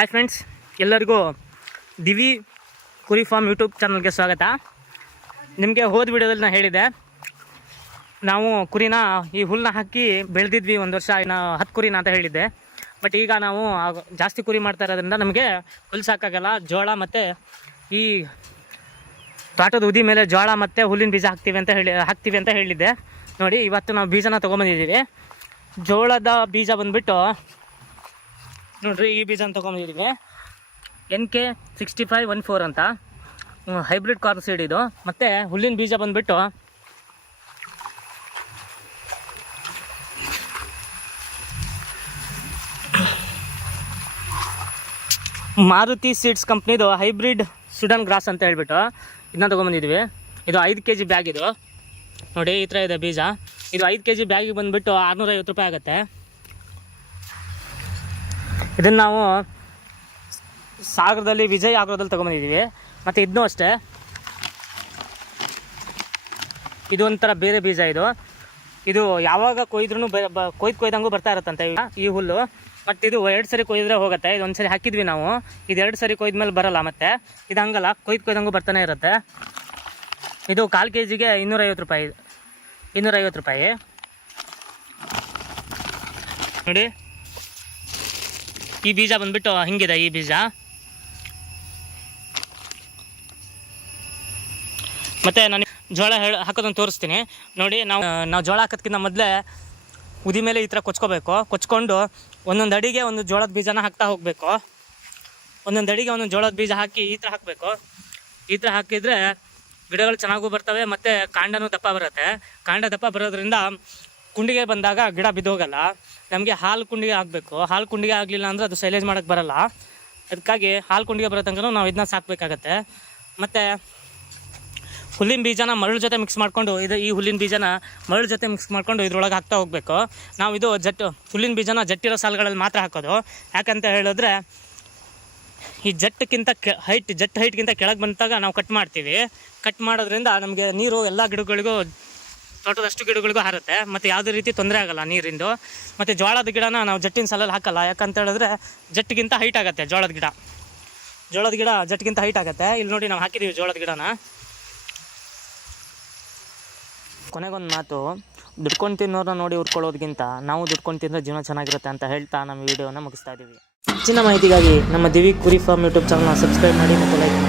Hi friends ಎಲ್ಲರಿಗೂ ದಿವಿ ಕುರಿ form YouTube ಚಾನಲ್ಗೆ ಸ್ವಾಗತ. ನಿಮಗೆ ಹೋದ ವಿಡಿಯೋದಲ್ಲಿ ನಾನು ಹೇಳಿದೆ ನಾವು ಕುರಿನ ಈ ಹುಲ್ಲನ್ನ ಹಾಕಿ ಬೆಳೆದಿದ್ವಿ ಒಂದು ವರ್ಷ, ಇನ್ನು ಹತ್ತು ಕುರಿನ ಅಂತ ಹೇಳಿದ್ದೆ. ಬಟ್ ಈಗ ನಾವು ಜಾಸ್ತಿ ಕುರಿ ಮಾಡ್ತಾ ಇರೋದ್ರಿಂದ ನಮಗೆ ಹುಲ್ಲು ಸಾಕಾಗಲ್ಲ, ಜೋಳ ಮತ್ತು ಈ ತೋಟದ ಉದಿ ಮೇಲೆ ಜೋಳ ಮತ್ತು ಹುಲ್ಲಿನ ಬೀಜ ಹಾಕ್ತೀವಿ ಅಂತ ಹೇಳಿ, ಹಾಕ್ತೀವಿ ಅಂತ ಹೇಳಿದ್ದೆ. ನೋಡಿ, ಇವತ್ತು ನಾವು ಬೀಜನ ತೊಗೊಂಬಂದಿದ್ದೀವಿ ಜೋಳದ ಬೀಜ ಬಂದುಬಿಟ್ಟು ನೋಡ್ರಿ, ಈ ಬೀಜನ ತೊಗೊಂಡಿದ್ದೀವಿ N K sixty five one four ಅಂತ. ಹೈಬ್ರಿಡ್ ಕಾರ್ನ್ ಸೀಡ್ ಇದು. ಮತ್ತು ಹುಲ್ಲಿನ ಬೀಜ ಬಂದುಬಿಟ್ಟು ಮಾರುತಿ ಸೀಡ್ಸ್ ಕಂಪ್ನಿದು ಹೈಬ್ರಿಡ್ ಸುಡನ್ ಗ್ರಾಸ್ ಅಂತ ಹೇಳ್ಬಿಟ್ಟು ಇದನ್ನ ತೊಗೊಂಬಂದಿದ್ವಿ ಇದು ಐದು ಕೆ ಜಿ ಬ್ಯಾಗ್ ಇದು. ನೋಡಿ, ಈ ಥರ ಇದೆ ಬೀಜ. ಇದು ಐದು ಕೆ ಜಿ ಬ್ಯಾಗಿಗೆ ಬಂದುಬಿಟ್ಟು ಆರುನೂರೈವತ್ತು ರೂಪಾಯಿ ಆಗುತ್ತೆ. ಇದನ್ನು ನಾವು ಸಾಗರದಲ್ಲಿ, ವಿಜಯ್ ಆಗ್ರದಲ್ಲಿ ತೊಗೊಂಬಂದಿದ್ದೀವಿ ಮತ್ತು ಇದನ್ನೂ ಅಷ್ಟೇ. ಇದು ಬೇರೆ ಬೀಜ ಇದು. ಇದು ಯಾವಾಗ ಕೊಯ್ದ್ರೂ ಕೊಯ್ದು ಕೊಯ್ದಂಗೂ ಬರ್ತಾ ಇರುತ್ತಂತೆ ಈ ಹುಲ್ಲು. ಮತ್ತು ಇದು ಎರಡು ಸರಿ ಕೊಯ್ದ್ರೆ ಹೋಗುತ್ತೆ. ಇದು ಒಂದು ಸರಿ ಹಾಕಿದ್ವಿ ನಾವು. ಇದು ಎರಡು ಸರಿ ಕೊಯ್ದ ಮೇಲೆ ಬರಲ್ಲ ಮತ್ತೆ. ಇದು ಹಂಗಲ್ಲ, ಕೊಯ್ದು ಕೊಯ್ದಂಗೂ ಬರ್ತಾನೆ ಇರುತ್ತೆ. ಇದು ಕಾಲು ಕೆ ಜಿಗೆ ಇನ್ನೂರೈವತ್ತು ರೂಪಾಯಿ. ಇನ್ನೂರೈವತ್ತು ರೂಪಾಯಿ. ನೋಡಿ. ಈ ಬೀಜ ಬಂದ್ಬಿಟ್ಟು ಹಿಂಗಿದೆ, ಈ ಬೀಜ. ಮತ್ತು ನಾನು ಜೋಳ ಹೇಳ ಹಾಕೋದನ್ನು ತೋರಿಸ್ತೀನಿ. ನೋಡಿ, ನಾವು ನಾವು ಜೋಳ ಹಾಕೋದ್ಕಿಂತ ಮೊದಲೇ ಉದಿ ಮೇಲೆ ಈ ಥರ ಕೊಚ್ಕೋಬೇಕು. ಕೊಚ್ಕೊಂಡು ಒಂದೊಂದು ಅಡಿಗೆ ಒಂದು ಜೋಳದ ಬೀಜನ ಹಾಕ್ತಾ ಹೋಗಬೇಕು. ಒಂದೊಂದು ಅಡಿಗೆ ಒಂದೊಂದು ಜೋಳದ ಬೀಜ ಹಾಕಿ ಈ ಥರ ಹಾಕಬೇಕು. ಈ ಥರ ಹಾಕಿದರೆ ಗಿಡಗಳು ಚೆನ್ನಾಗೂ ಬರ್ತವೆ, ಮತ್ತು ಕಾಂಡನೂ ದಪ್ಪ ಬರುತ್ತೆ. ಕಾಂಡ ದಪ್ಪ ಬರೋದ್ರಿಂದ ಕುಂಡಿಗೆ ಬಂದಾಗ ಗಿಡ ಬಿದ್ದೋಗಲ್ಲ. ನಮಗೆ ಹಾಲು ಕುಂಡಿಗೆ ಆಗಬೇಕು ಹಾಲು ಕುಂಡಿಗೆ ಆಗಲಿಲ್ಲ ಅಂದರೆ ಅದು ಸೈಲೇಜ್ ಮಾಡೋಕ್ಕೆ ಬರಲ್ಲ. ಅದಕ್ಕಾಗಿ ಹಾಲು ಕುಂಡಿಗೆ ಬರೋ ತನಕ ನಾವು ಇದನ್ನ ಸಾಕಬೇಕಾಗತ್ತೆ. ಮತ್ತು ಹುಲ್ಲಿನ ಬೀಜನ ಮರಳು ಜೊತೆ ಮಿಕ್ಸ್ ಮಾಡಿಕೊಂಡು ಇದು ಈ ಹುಲ್ಲಿನ ಬೀಜನ ಮರಳು ಜೊತೆ ಮಿಕ್ಸ್ ಮಾಡಿಕೊಂಡು ಇದ್ರೊಳಗೆ ಹಾಕ್ತಾ ಹೋಗಬೇಕು. ನಾವು ಇದು ಜಟ್ಟು ಹುಲ್ಲಿನ ಬೀಜನ ಜಟ್ಟಿರೋ ಸಾಲುಗಳಲ್ಲಿ ಮಾತ್ರ ಹಾಕೋದು. ಯಾಕಂತ ಹೇಳಿದ್ರೆ ಈ ಜಟ್ಟಕ್ಕಿಂತ ಕೆ ಹೈಟ್ ಜಟ್ ಹೈಟ್ಗಿಂತ ಕೆಳಗೆ ಬಂದಾಗ ನಾವು ಕಟ್ ಮಾಡ್ತೀವಿ. ಕಟ್ ಮಾಡೋದ್ರಿಂದ ನಮಗೆ ನೀರು ಎಲ್ಲ ಗಿಡಗಳಿಗೂ ತೋಟದಷ್ಟು ಗಿಡಗಳಿಗೂ ಹಾರುತ್ತೆ. ಮತ್ತು ಯಾವುದೇ ರೀತಿ ತೊಂದರೆ ಆಗಲ್ಲ ನೀರಿಂದು. ಮತ್ತು ಜೋಳದ ಗಿಡನ ನಾವು ಜಟ್ಟಿನ ಸಲಲ್ಲಿ ಹಾಕಲ್ಲ. ಯಾಕಂತ ಹೇಳಿದ್ರೆ ಜಟ್ಟಿಗಿಂತ ಹೈಟ್ ಆಗುತ್ತೆ ಜೋಳದ ಗಿಡ. ಜೋಳದ ಗಿಡ ಜಟ್ಟಿಗಿಂತ ಹೈಟ್ ಆಗುತ್ತೆ. ಇಲ್ಲಿ ನೋಡಿ ನಾವು ಹಾಕಿದ್ದೀವಿ ಜೋಳದ ಗಿಡನ. ಕೊನೆಗೊಂದು ಮಾತು, ದುಡ್ಕೊಂಡು ತಿನ್ನೋರನ್ನ ನೋಡಿ ಉರ್ಕೊಳ್ಳೋದ್ಗಿಂತ ನಾವು ದುಡ್ಕೊಂಡು ತಿಂದರೆ ಜೀವನ ಚೆನ್ನಾಗಿರುತ್ತೆ ಅಂತ ಹೇಳ್ತಾ ನಮ್ಮ ವಿಡಿಯೋನ ಮುಗಿಸ್ತಾ ಇದ್ದೀವಿ ಹೆಚ್ಚಿನ ಮಾಹಿತಿಗಾಗಿ ನಮ್ಮ ದಿವಿ ಕುರಿ ಫಾರ್ಮ್ ಯೂಟ್ಯೂಬ್ ಚಾನಲ್ನ ಸಬ್ಸ್ಕ್ರೈಬ್ ಮಾಡಿ ಮತ್ತು ಲೈಕ್